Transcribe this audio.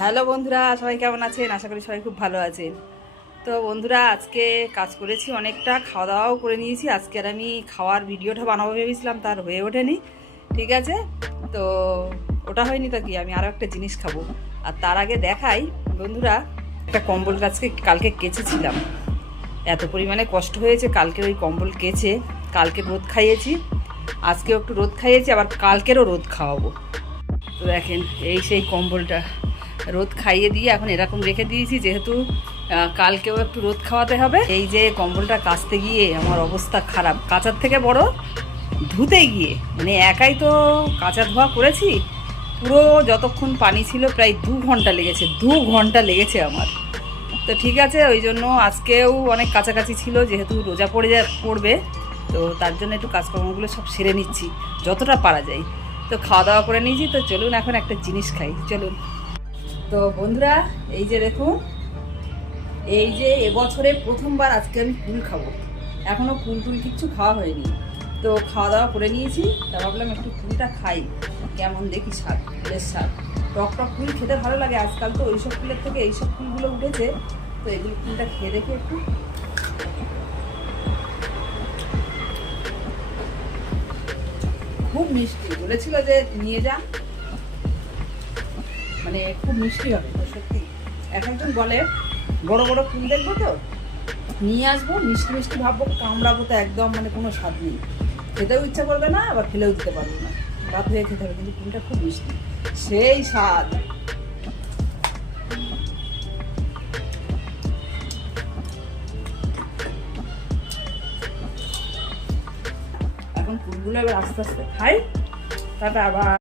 Hello বন্ধুরা, সবাই কেমন আছেন? আশা করি সবাই খুব ভালো আছেন। তো বন্ধুরা, আজকে কাজ করেছি অনেকটা, খাওয়া দাওয়াও করে নিয়েছি। আজকে আর আমি খাওয়ার ভিডিওটা বানাবো ভেবেছিলাম, তার হয়ে ওঠেনি। ঠিক আছে, তো ওটা হয়নি তো কি, আমি আরও একটা জিনিস খাবো। আর তার আগে দেখাই বন্ধুরা, একটা কম্বল কালকে কেচেছিলাম। এত পরিমাণে কষ্ট হয়েছে কালকে ওই কম্বল কেচে। কালকে রোদ খাইয়েছি, আজকেও একটু রোদ খাইয়েছি, আবার কালকেরও রোদ খাওয়াবো। তো দেখেন, এই সেই কম্বলটা রোদ খাইয়ে দিয়ে এখন এরকম রেখে দিয়েছি, যেহেতু কালকেও একটু রোদ খাওয়াতে হবে। এই যে কম্বলটা কাচতে গিয়ে আমার অবস্থা খারাপ, কাচার থেকে বড় ধুতে গিয়ে, মানে একাই তো কাচা ধোয়া করেছি। পুরো যতক্ষণ পানি ছিল প্রায় 2 ঘন্টা লেগেছে, 2 ঘন্টা লেগেছে আমার। তো ঠিক আছে, ওই জন্য আজকেও অনেক কাছাকাছি ছিল, যেহেতু রোজা পড়বে, তো তার জন্য একটু কাজকর্মগুলো সব সেরে নিচ্ছি যতটা পারা যায়। তো খাওয়া দাওয়া করে নিয়েছি, তো চলুন এখন একটা জিনিস খাই, চলুন। তো বন্ধুরা, এই যে দেখুন, এই যে এবছরে প্রথমবার আজকে আমি কুল খাবো। এখনও কুল টুল কিচ্ছু খাওয়া হয়নি, তো খাওয়া দাওয়া করে নিয়েছি। তা ভাবলাম একটু কুলটা খাই, কেমন দেখি স্বাদ, বেশ স্বাদ। টক টক কুল খেতে ভালো লাগে, আজকাল তো ওইসব কুলের থেকে এইসব কুলগুলো উঠেছে, তো এগুলো কুলটা খেয়ে দেখি একটু। খুব মিষ্টি বলেছিল যে নিয়ে যা, মানে খুব মিষ্টি হবে। তো সত্যি এক একজন বলে বড় বড় ফুল দেখবো তো নিয়ে আসবো, মিষ্টি মিষ্টি ভাববো, কামড়াবো, তো একদম মানে কোনো স্বাদ নেই, খেতেও ইচ্ছা করবে না, আবার খেলেও দিতে পারবো না, বাধ্য হয়ে খেতে হবে। কিন্তু ফুলটা খুব মিষ্টি, সেই স্বাদ। এখন ফুলগুলো এবার আস্তে আস্তে খাই, তারপর আবার